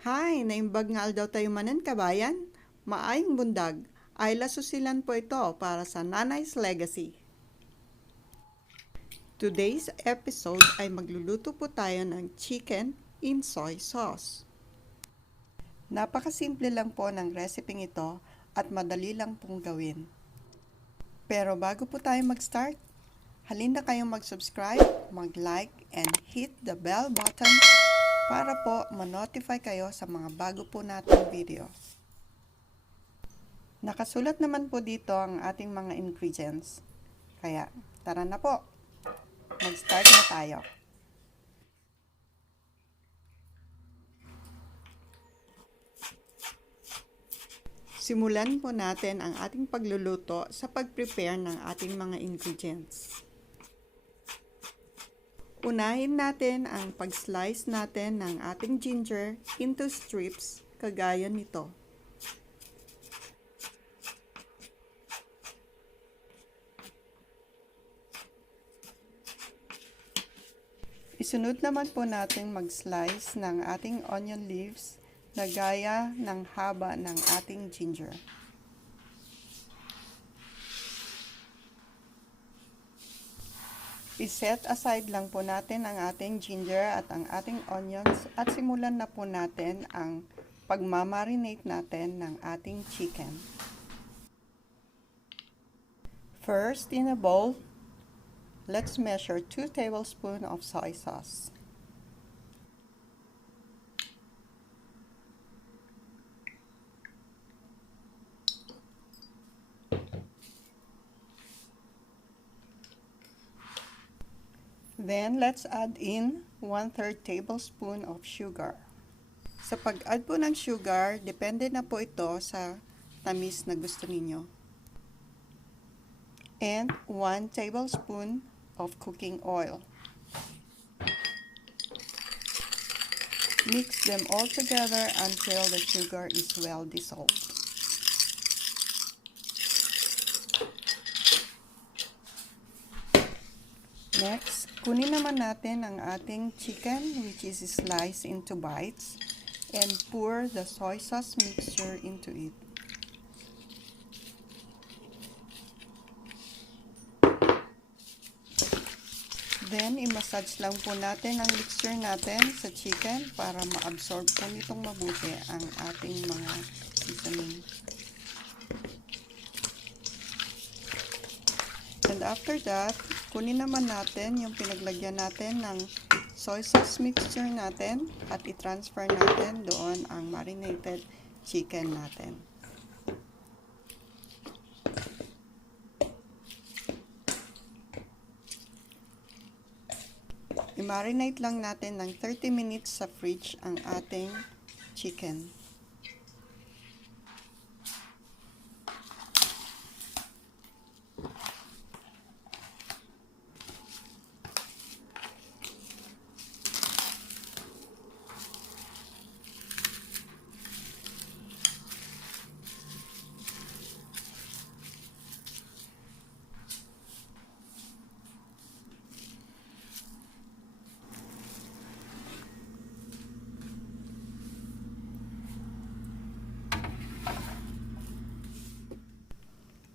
Hi, naimbag nga daw tayo manen kabayan. Maayong bundag. Ay lasusilan po ito para sa Nanay's Legacy. Today's episode ay magluluto po tayo ng chicken in soy sauce. Napakasimple lang po ng reseping ito at madali lang pong gawin. Pero bago po tayo mag-start, halina kayong mag-subscribe, mag-like, and hit the bell button para po ma-notify kayo sa mga bago po nating video. Nakasulat naman po dito ang ating mga ingredients. Kaya, tara na po! Mag-start na tayo. Simulan po natin ang ating pagluluto sa pag-prepare ng ating mga ingredients. Unahin natin ang pag-slice natin ng ating ginger into strips kagaya nito. Isunod naman po natin mag-slice ng ating onion leaves na gaya ng haba ng ating ginger. I-set aside lang po natin ang ating ginger at ang ating onions at simulan na po natin ang pagmamarinate natin ng ating chicken. First, in a bowl, let's measure 2 tablespoons of soy sauce. Then, let's add in 1/3 tablespoon of sugar. Sa pag-add po ng sugar, depende na po ito sa tamis na gusto ninyo. And 1 tablespoon of cooking oil. Mix them all together until the sugar is well dissolved. Next, kunin naman natin ang ating chicken which is sliced into bites and pour the soy sauce mixture into it. Then, i-massage lang po natin ang mixture natin sa chicken para ma-absorb po nitong mabuti ang ating mga seasoning. And after that, kunin naman natin yung pinaglagyan natin ng soy sauce mixture natin at i-transfer natin doon ang marinated chicken natin. I-marinate lang natin ng 30 minutes sa fridge ang ating chicken.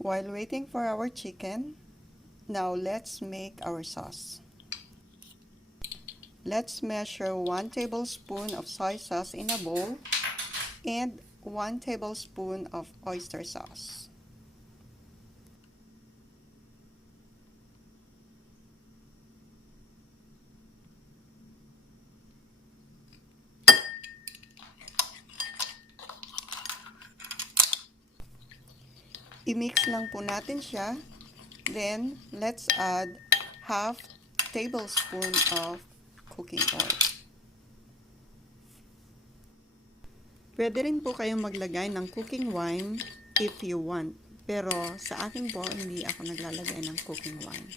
While waiting for our chicken, now let's make our sauce. Let's measure 1 tablespoon of soy sauce in a bowl and 1 tablespoon of oyster sauce. I-mix lang po natin siya. Then, let's add half tablespoon of cooking oil. Pwede rin po kayong maglagay ng cooking wine if you want. Pero sa akin po, hindi ako naglalagay ng cooking wine.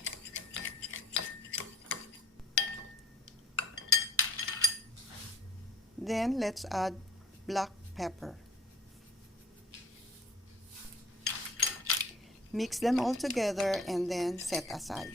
Then, let's add black pepper. Mix them all together and then set aside.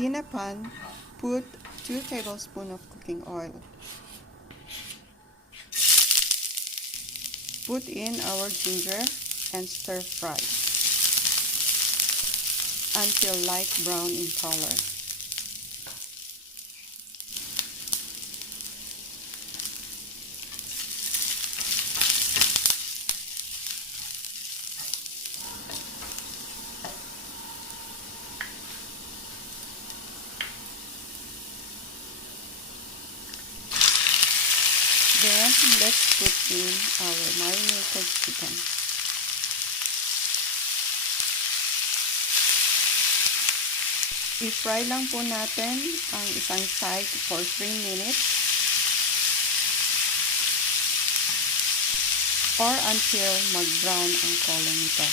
In a pan, put 2 tablespoons of cooking oil. Put in our ginger and stir fry until light brown in color. Then, let's put in our marinated chicken. I-fry lang po natin ang isang side for 3 minutes or until mag-brown ang color nito.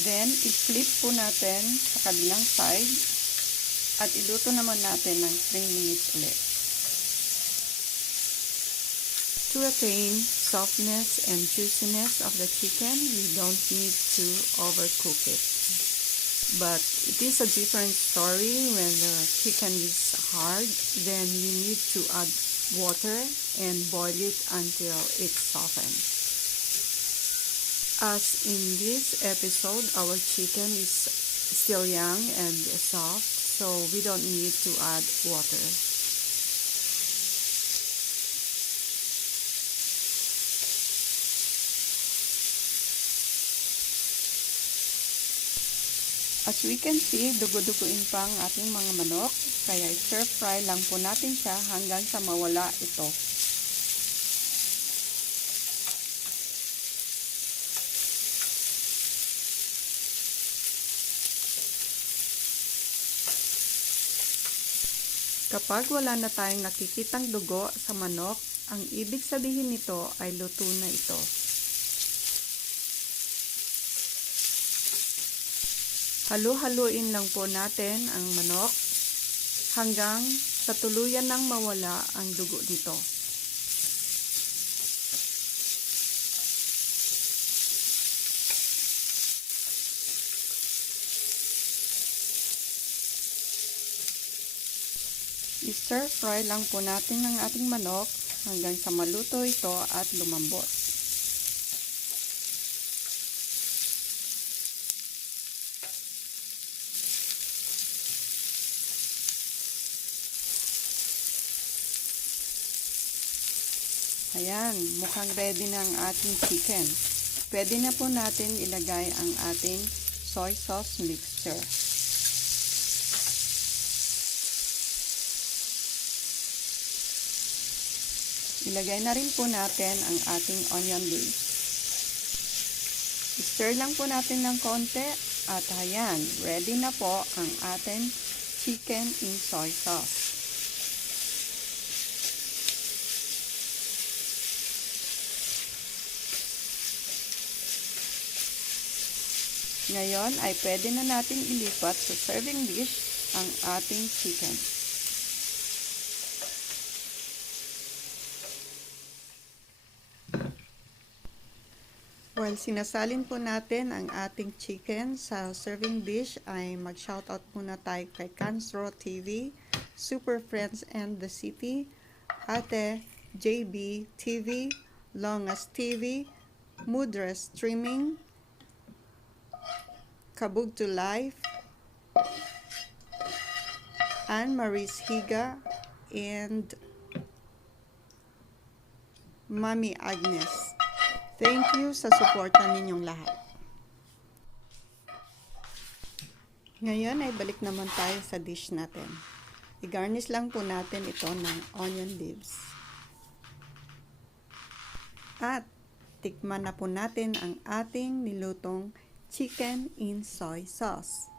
Then, i-flip po natin sa kabilang side at iluto naman natin ng 3 minutes ulit. To attain softness and juiciness of the chicken, we don't need to overcook it. But it is a different story when the chicken is hard, then you need to add water and boil it until it softens. As in this episode, our chicken is still young and soft, so we don't need to add water. As we can see, dugo-duguin pa ang ating mga manok, kaya stir fry lang po natin siya hanggang sa mawala ito. Kapag wala na tayong nakikitang dugo sa manok, ang ibig sabihin nito ay luto na ito. Halu-haluin lang po natin ang manok hanggang sa tuluyan nang mawala ang dugo nito. I-stir fry lang po natin ang ating manok hanggang sa maluto ito at lumambot. Ayan, mukhang ready na ang ating chicken. Pwede na po natin ilagay ang ating soy sauce mixture. Ilagay na rin po natin ang ating onion leaves. I-stir lang po natin ng konti at ayan, ready na po ang ating chicken in soy sauce. Ngayon ay pwede na natin ilipat sa serving dish ang ating chicken. While sinasalin po natin ang ating chicken sa serving dish, ay mag-shoutout muna tayo kay Kansro TV, Super Friends and the City, Ate JB TV, Longas TV, Mudra Streaming, Kabug to Life, Anne Marie's Higa, and Mami Agnes. Thank you sa suporta ninyong lahat. Ngayon ay balik naman tayo sa dish natin. I-garnish lang po natin ito ng onion leaves. At tikman na po natin ang ating nilutong chicken in soy sauce.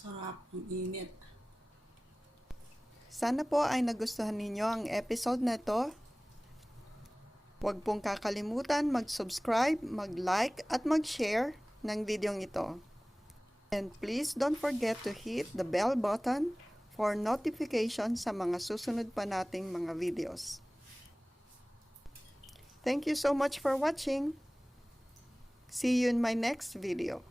Sarap, ang init. Sana po ay nagustuhan ninyo ang episode na ito. Huwag pong kakalimutan mag-subscribe, mag-like at mag-share ng videong ito. And please don't forget to hit the bell button for notification sa mga susunod pa nating mga videos. Thank you so much for watching. See you in my next video.